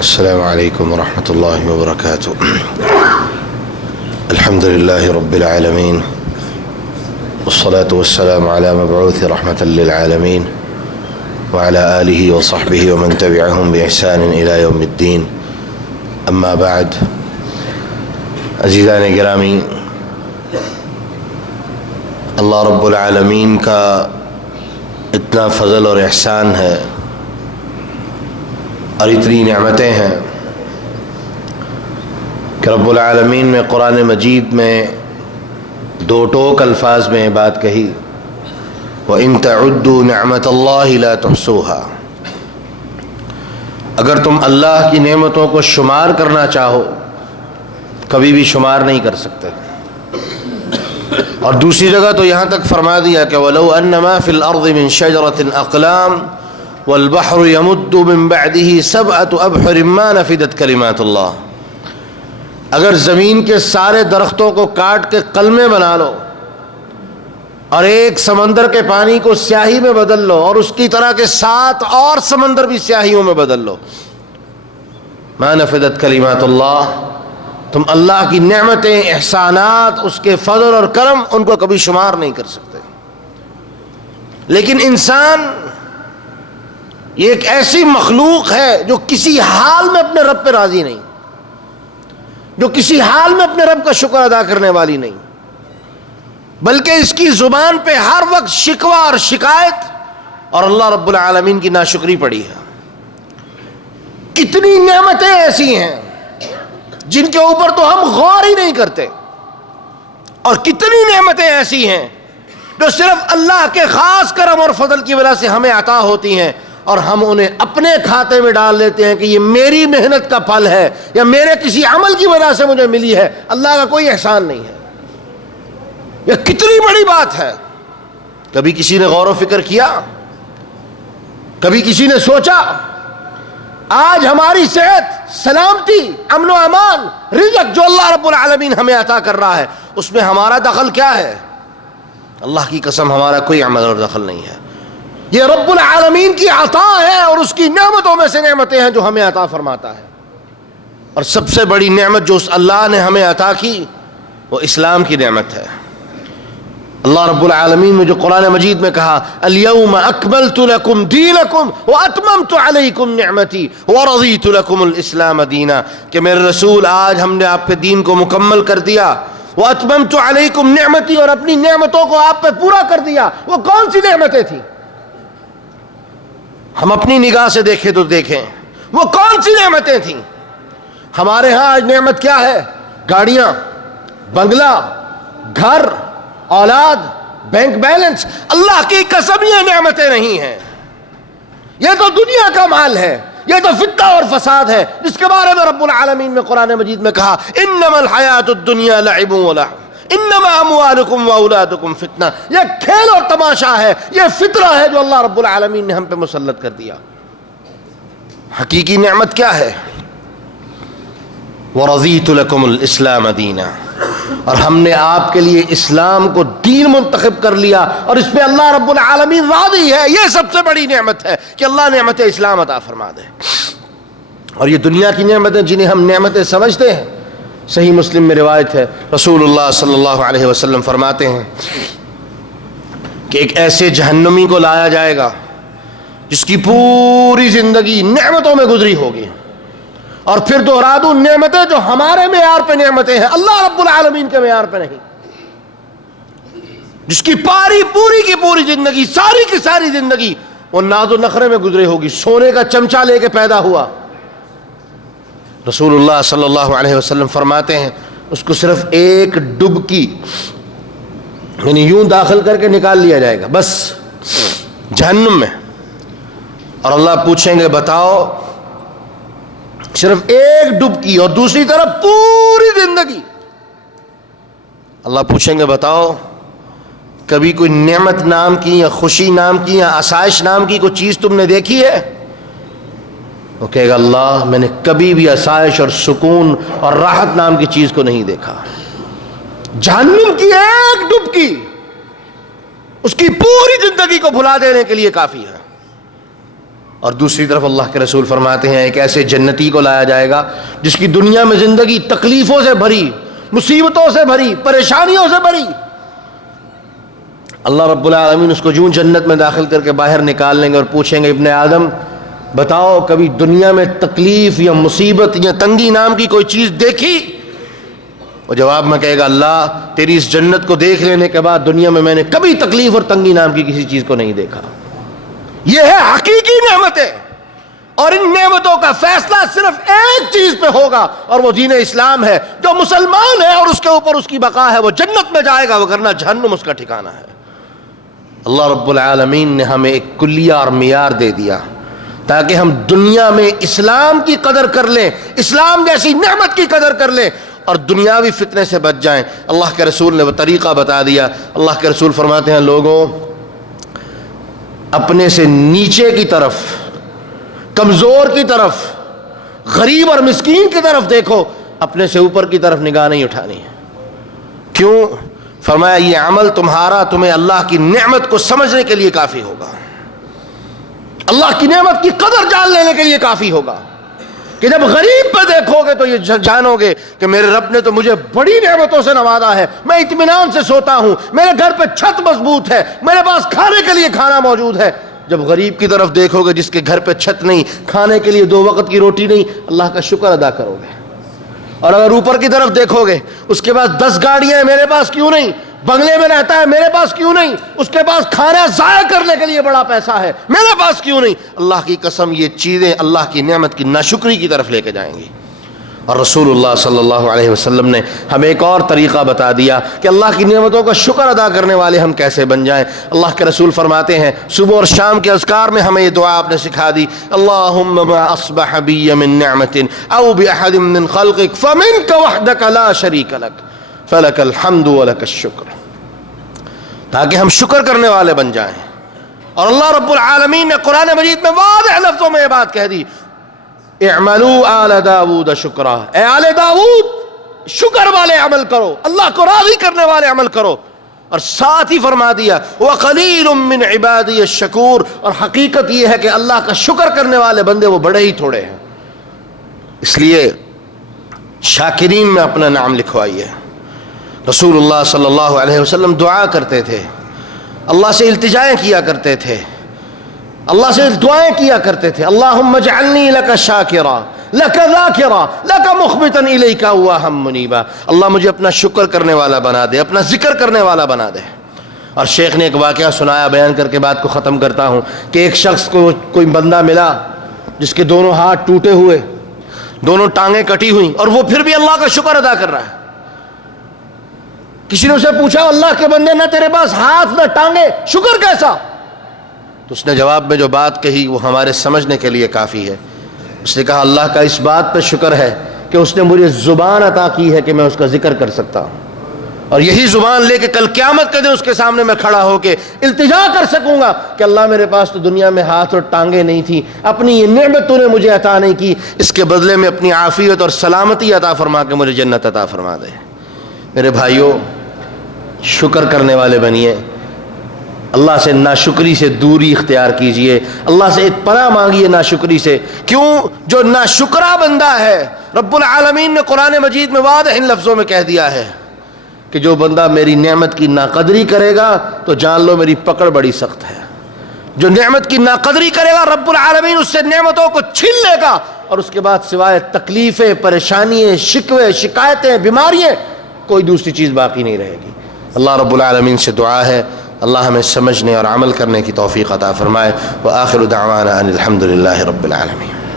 السلام عليكم ورحمة الله وبركاته. الحمد لله رب العالمين، والصلاة والسلام على مبعوث رحمة للعالمين وعلى آله وصحبه ومن تبعهم بإحسان إلى يوم الدين. أما بعد، عزیزان گرامی، اللہ رب العالمین کا اتنا فضل اور احسان ہے اور اتنی نعمتیں ہیں کہ رب العالمین میں قرآن مجید میں دو ٹوک الفاظ میں بات کہی، وَإِن تَعُدُّوا نِعْمَةَ اللَّهِ لَا تُحْصُوهَا، اگر تم اللہ کی نعمتوں کو شمار کرنا چاہو کبھی بھی شمار نہیں کر سکتے. اور دوسری جگہ تو یہاں تک فرما دیا کہ وَلَوْ أَنَّ مَا فِي الْأَرْضِ مِن شَجَرَةٍ أَقْلَامٍ وَالْبَحْرُ يَمُدُّ مِن بَعْدِهِ سَبْعَةُ أَبْحُرٍ مَا نَفِدَتْ كَلِمَاتُ اللَّهِ، اگر زمین کے سارے درختوں کو کاٹ کے قلمیں بنا لو اور ایک سمندر کے پانی کو سیاہی میں بدل لو اور اس کی طرح کے 7 اور سمندر بھی سیاہیوں میں بدل لو، ما نفدت کلمات اللہ، تم اللہ کی نعمتیں، احسانات، اس کے فضل اور کرم ان کو کبھی شمار نہیں کر سکتے. لیکن انسان یہ ایک ایسی مخلوق ہے جو کسی حال میں اپنے رب پہ راضی نہیں، جو کسی حال میں اپنے رب کا شکر ادا کرنے والی نہیں، بلکہ اس کی زبان پہ ہر وقت شکوہ اور شکایت اور اللہ رب العالمین کی ناشکری پڑی ہے. کتنی نعمتیں ایسی ہیں جن کے اوپر تو ہم غور ہی نہیں کرتے، اور کتنی نعمتیں ایسی ہیں جو صرف اللہ کے خاص کرم اور فضل کی وجہ سے ہمیں عطا ہوتی ہیں اور ہم انہیں اپنے کھاتے میں ڈال لیتے ہیں کہ یہ میری محنت کا پھل ہے یا میرے کسی عمل کی وجہ سے مجھے ملی ہے، اللہ کا کوئی احسان نہیں ہے. یہ کتنی بڑی بات ہے. کبھی کسی نے غور و فکر کیا؟ کبھی کسی نے سوچا آج ہماری صحت، سلامتی، امن و امان، رزق جو اللہ رب العالمین ہمیں عطا کر رہا ہے اس میں ہمارا دخل کیا ہے؟ اللہ کی قسم ہمارا کوئی عمل اور دخل نہیں ہے. یہ رب العالمین کی عطا ہے اور اس کی نعمتوں میں سے نعمتیں ہیں جو ہمیں عطا فرماتا ہے. اور سب سے بڑی نعمت جو اس اللہ نے ہمیں عطا کی وہ اسلام کی نعمت ہے. اللہ رب العالمین نے جو قرآن مجید میں کہا اليوم اکملت لکم دینکم واتممت علیکم نعمتی ورضیت لکم الاسلام دینا، کہ میرے رسول آج ہم نے آپ پہ دین کو مکمل کر دیا، واتممت علیکم نعمتی، اور اپنی نعمتوں کو آپ پہ پورا کر دیا. وہ کون سی نعمتیں تھیں؟ ہم اپنی نگاہ سے دیکھیں تو دیکھیں وہ کون سی نعمتیں تھیں. ہمارے ہاں آج نعمت کیا ہے؟ گاڑیاں، بنگلہ، گھر، اولاد، بینک بیلنس. اللہ کی قسم یہ نعمتیں نہیں ہیں، یہ تو دنیا کا مال ہے، یہ تو فتنہ اور فساد ہے جس کے بارے میں رب العالمین نے قرآن مجید میں کہا انما الحیات الدنیا لعب ولہو انما اموالکم واولادکم فتنہ. یہ کھیل اور تماشا ہے، یہ فطرہ ہے جو اللہ رب العالمین نے ہم پہ مسلط کر دیا. حقیقی نعمت کیا ہے؟ وَرَضِيتُ لَكُمُ الْإِسْلَامَ دِينًا، اور ہم نے آپ کے لیے اسلام کو دین منتخب کر لیا اور اس پہ اللہ رب العالمین راضی ہے. یہ سب سے بڑی نعمت ہے کہ اللہ نعمت اسلام عطا فرما دے. اور یہ دنیا کی نعمتیں جنہیں ہم نعمتیں سمجھتے ہیں، صحیح مسلم میں روایت ہے رسول اللہ صلی اللہ علیہ وسلم فرماتے ہیں کہ ایک ایسے جہنمی کو لایا جائے گا جس کی پوری زندگی نعمتوں میں گزری ہوگی، اور پھر دوہرا دوں نعمتیں جو ہمارے معیار پہ نعمتیں ہیں، اللہ رب العالمین کے معیار پہ نہیں، جس کی پوری کی پوری زندگی، ساری کی ساری زندگی وہ ناز و نخرے میں گزرے ہوگی، سونے کا چمچہ لے کے پیدا ہوا. رسول اللہ صلی اللہ علیہ وسلم فرماتے ہیں اس کو صرف ایک ڈبکی یعنی یوں داخل کر کے نکال لیا جائے گا بس جہنم میں، اور اللہ پوچھیں گے بتاؤ صرف ایک ڈبکی، اور دوسری طرف پوری زندگی. اللہ پوچھیں گے بتاؤ کبھی کوئی نعمت نام کی یا خوشی نام کی یا آسائش نام کی کوئی چیز تم نے دیکھی ہے؟ وہ کہے گا اللہ میں نے کبھی بھی آسائش اور سکون اور راحت نام کی چیز کو نہیں دیکھا. جہنم کی ایک ڈبکی اس کی پوری زندگی کو بھلا دینے کے لیے کافی ہے. اور دوسری طرف اللہ کے رسول فرماتے ہیں ایک ایسے جنتی کو لایا جائے گا جس کی دنیا میں زندگی تکلیفوں سے بھری، مصیبتوں سے بھری، پریشانیوں سے بھری، اللہ رب العالمین اس کو جوں جنت میں داخل کر کے باہر نکال لیں گے اور پوچھیں گے ابن آدم بتاؤ کبھی دنیا میں تکلیف یا مصیبت یا تنگی نام کی کوئی چیز دیکھی؟ وہ جواب میں کہے گا اللہ تیری اس جنت کو دیکھ لینے کے بعد دنیا میں نے کبھی تکلیف اور تنگی نام کی کسی چیز کو نہیں دیکھا۔ یہ ہے حقیقی نعمتیں، اور ان نعمتوں کا فیصلہ صرف ایک چیز پہ ہوگا اور وہ دین اسلام ہے۔ جو مسلمان ہے اور اس کے اوپر اس کی بقا ہے وہ جنت میں جائے گا، وگرنہ جہنم اس کا ٹھکانہ ہے۔ اللہ رب العالمین نے ہمیں ایک کلیہ اور معیار دے دیا تاکہ ہم دنیا میں اسلام کی قدر کر لیں، اسلام جیسی نعمت کی قدر کر لیں اور دنیاوی فتنے سے بچ جائیں۔ اللہ کے رسول نے وہ طریقہ بتا دیا۔ اللہ کے رسول فرماتے ہیں لوگوں اپنے سے نیچے کی طرف، کمزور کی طرف، غریب اور مسکین کی طرف دیکھو، اپنے سے اوپر کی طرف نگاہ نہیں اٹھانی ہے۔ کیوں؟ فرمایا یہ عمل تمہارا تمہیں اللہ کی نعمت کو سمجھنے کے لیے کافی ہوگا، اللہ کی نعمت کی قدر جان لینے کے لیے کافی ہوگا کہ جب غریب پہ دیکھو گے تو یہ جانو گے کہ میرے رب نے تو مجھے بڑی نعمتوں سے نوازا ہے، میں اطمینان سے سوتا ہوں، میرے گھر پہ چھت مضبوط ہے، میرے پاس کھانے کے لیے کھانا موجود ہے۔ جب غریب کی طرف دیکھو گے جس کے گھر پہ چھت نہیں، کھانے کے لیے 2 وقت کی روٹی نہیں، اللہ کا شکر ادا کرو گے۔ اور اگر اوپر کی طرف دیکھو گے اس کے پاس 10 گاڑیاں ہیں، میرے پاس کیوں نہیں؟ بنگلے میں رہتا ہے، میرے پاس کیوں نہیں؟ اس کے پاس کھانا ضائع کرنے کے لیے بڑا پیسہ ہے، میرے پاس کیوں نہیں؟ اللہ کی قسم یہ چیزیں اللہ کی نعمت کی ناشکری کی طرف لے کے جائیں گی۔ اور رسول اللہ صلی اللہ علیہ وسلم نے ہمیں ایک اور طریقہ بتا دیا کہ اللہ کی نعمتوں کا شکر ادا کرنے والے ہم کیسے بن جائیں۔ اللہ کے رسول فرماتے ہیں صبح اور شام کے اذکار میں ہمیں یہ دعا آپ نے سکھا دی، اللہم ما اصبح بی من نعمت او باحد من خلقک فمنک وحدک لا شریک لک فلک الحمد ولک الشکر، تاکہ ہم شکر کرنے والے بن جائیں۔ اور اللہ رب العالمین نے قرآن مجید میں واضح لفظوں میں یہ بات کہہ دی، اعملوا آل داود شکرا، اے آل داود شکر والے عمل کرو، اللہ کو راضی کرنے والے عمل کرو۔ اور ساتھ ہی فرما دیا وقلیل من عبادی الشکور، اور حقیقت یہ ہے کہ اللہ کا شکر کرنے والے بندے وہ بڑے ہی تھوڑے ہیں۔ اس لیے شاکرین میں اپنا نام لکھوائیے۔ رسول اللہ صلی اللہ علیہ وسلم دعا کرتے تھے، اللہ سے التجائیں کیا کرتے تھے، اللہ سے دعائیں کیا کرتے تھے، اللہم اجعلنی لک شاکرا لک ذاکرا لک مخبتا الیک اواہا منیبا، اللہ مجھے اپنا شکر کرنے والا بنا دے، اپنا ذکر کرنے والا بنا دے۔ اور شیخ نے ایک واقعہ سنایا، بیان کر کے بات کو ختم کرتا ہوں، کہ ایک شخص کو کوئی بندہ ملا جس کے دونوں ہاتھ ٹوٹے ہوئے، دونوں ٹانگیں کٹی ہوئی، اور وہ پھر بھی اللہ کا شکر ادا کر رہا ہے۔ کسی نے اسے پوچھا اللہ کے بندے نہ تیرے پاس ہاتھ نہ ٹانگیں، شکر کیسا؟ تو اس نے جواب میں جو بات کہی وہ ہمارے سمجھنے کے لیے کافی ہے۔ اس نے کہا اللہ کا اس بات پہ شکر ہے کہ اس نے مجھے زبان عطا کی ہے کہ میں اس کا ذکر کر سکتا ہوں، اور یہی زبان لے کے کل قیامت کے دن اس کے سامنے میں کھڑا ہو کے التجا کر سکوں گا کہ اللہ میرے پاس تو دنیا میں ہاتھ اور ٹانگیں نہیں تھی، اپنی یہ نعمت تو نے مجھے عطا نہیں کی، اس کے بدلے میں اپنی عافیت اور سلامتی عطا فرما کے مجھے جنت عطا فرما دے۔ میرے بھائیوں شکر کرنے والے بنیے، اللہ سے ناشکری سے دوری اختیار کیجئے، اللہ سے پناہ مانگیے ناشکری سے۔ کیوں؟ جو ناشکرا بندہ ہے رب العالمین نے قرآن مجید میں واضح ان لفظوں میں کہہ دیا ہے کہ جو بندہ میری نعمت کی ناقدری کرے گا تو جان لو میری پکڑ بڑی سخت ہے۔ جو نعمت کی ناقدری کرے گا رب العالمین اس سے نعمتوں کو چھین لے گا، اور اس کے بعد سوائے تکلیفیں، پریشانیاں، شکوے، شکایتیں، بیماریاں، کوئی دوسری چیز باقی نہیں رہے گی۔ اللہ رب العالمین سے دعا ہے اللہ ہمیں سمجھنے اور عمل کرنے کی توفیق عطا فرمائے۔ وآخر دعوانا ان الحمد للہ رب العالمین۔